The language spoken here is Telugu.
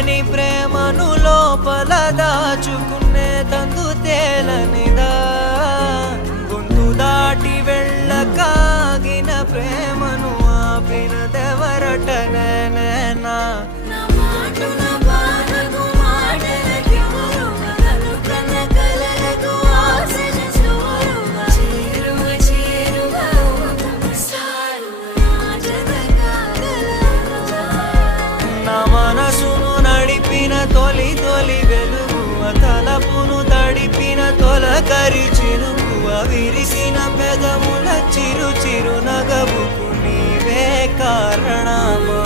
తెలియని ప్రేమను లోపల దాచుకునే తందు తేలనిదా గొంతు దాటి వెళ్ళకాగిన ప్రేమను ఆపినదెవరటనేనా మనసును నడిపిన తొలి తొలి వెలుగువ తలపును తడిపిన తొలకరి చిరుకువ విరిసిన పెదముల చిరు చిరు నగవుకు నీవే కారణమా